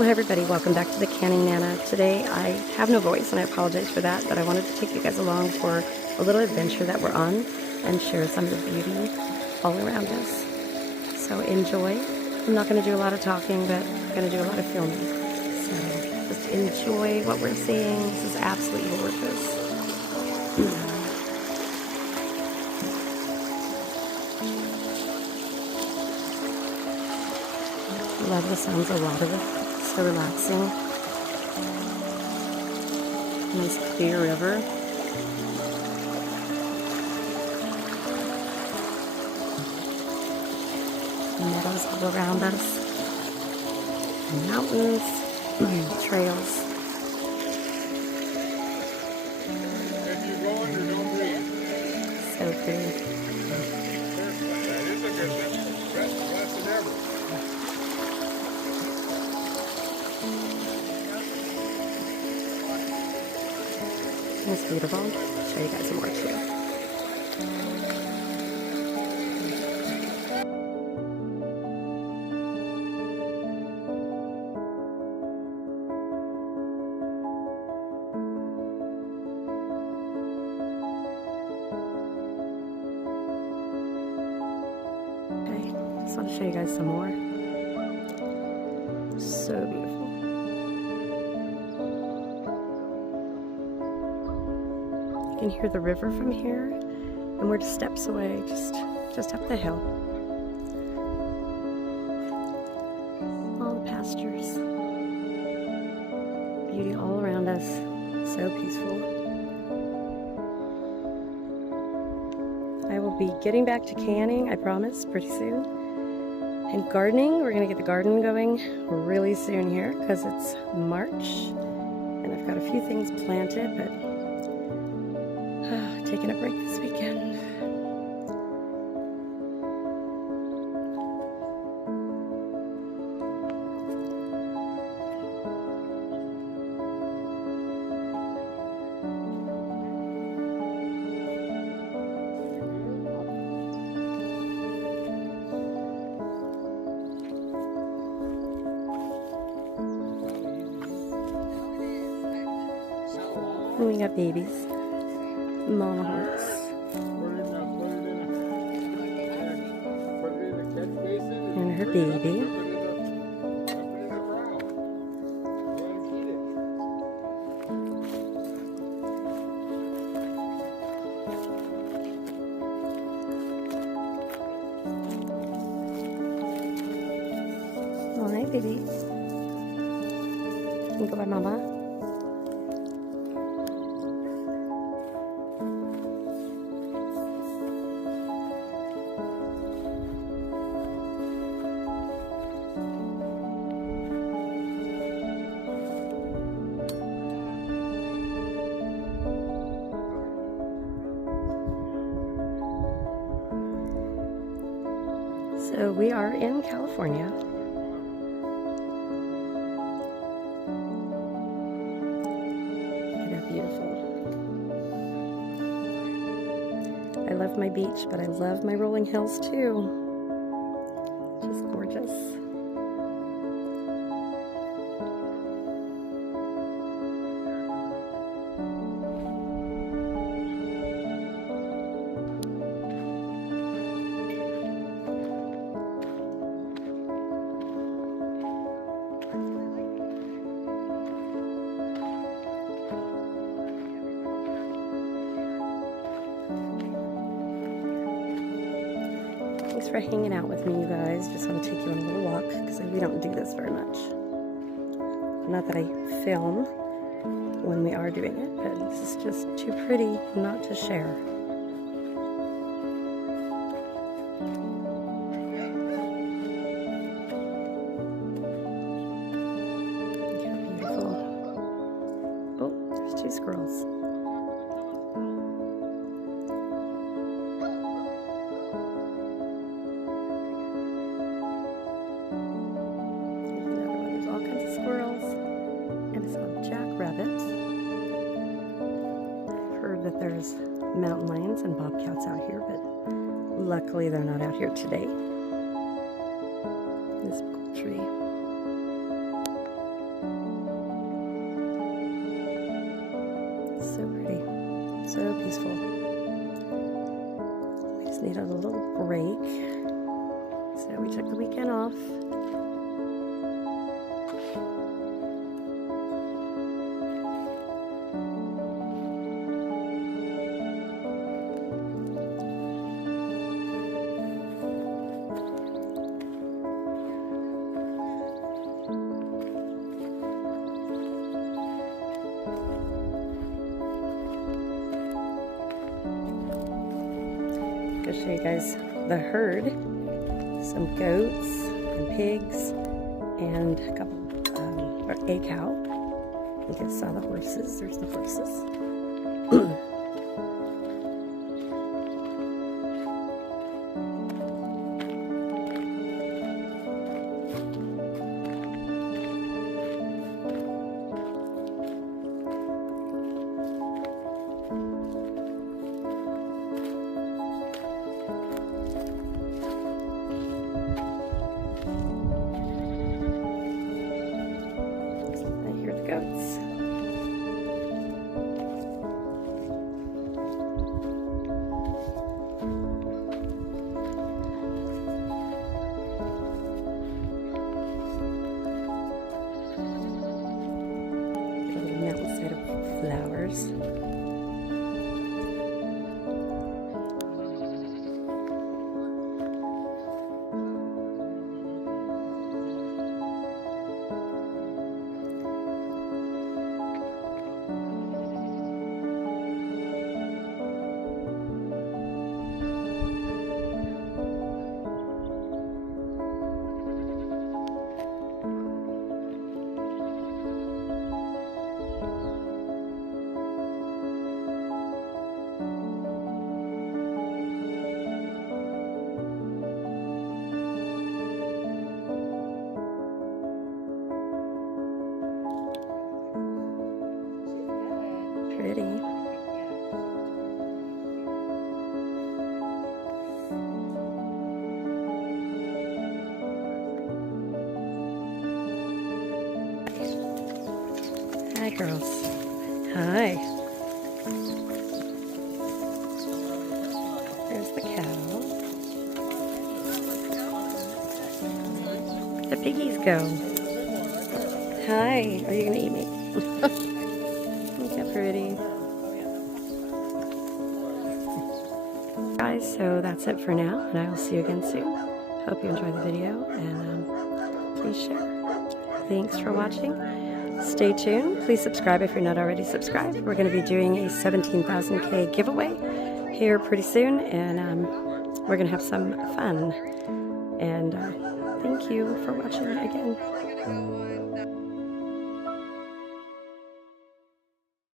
Well, hey everybody, welcome back to the Canning Nana. Today I have no voice and I apologize for that, but I wanted to take you guys along for a little adventure that we're on and share some of the beauty all around us. So enjoy. I'm not going to do a lot of talking, but I'm going to do a lot of filming. So just enjoy what we're seeing. This is absolutely gorgeous. Love the sounds of water. So relaxing. Nice clear river. Meadows all around us. Mountains, trails. If you go under, don't breathe. So pretty. That is a good best lesson ever. It's beautiful. I'll show you guys some more too. Okay, just want to show you guys some more. So beautiful. You can hear the river from here, and we're just steps away, just up the hill. All the pastures. Beauty all around us. So peaceful. I will be getting back to canning, I promise, pretty soon. And gardening, we're going to get the garden going really soon here because it's March. And I've got a few things planted, but taking a break this weekend. And we got babies, mama hearts. And her baby. All right, babies. You go by mama. So we are in California. Look at how beautiful. I love my beach, but I love my rolling hills too. Just gorgeous. Thanks for hanging out with me, you guys. Just want to take you on a little walk because we don't do this very much. Not that I film when we are doing it, but this is just too pretty not to share. Look how beautiful. Oh, there's two squirrels. Squirrels, and I saw jackrabbits. I've heard that there's mountain lions and bobcats out here, but luckily they're not out here today. This cool tree. So peaceful. We just need a little break. So we took the weekend off. I'll show you guys the herd. Some goats and pigs and a couple, a cow. You guys saw the horses. There's the horses. Goats. A little mountainside of flowers. Pretty. Hi, girls. Hi. There's the cow. The piggies go. Hi. Are you gonna eat me? Pretty. Guys, so that's it for now, and I will see you again soon. Hope you enjoyed the video, and please share. Thanks for watching. Stay tuned. Please subscribe if you're not already subscribed. We're going to be doing a 17,000K giveaway here pretty soon, and we're going to have some fun. And thank you for watching again.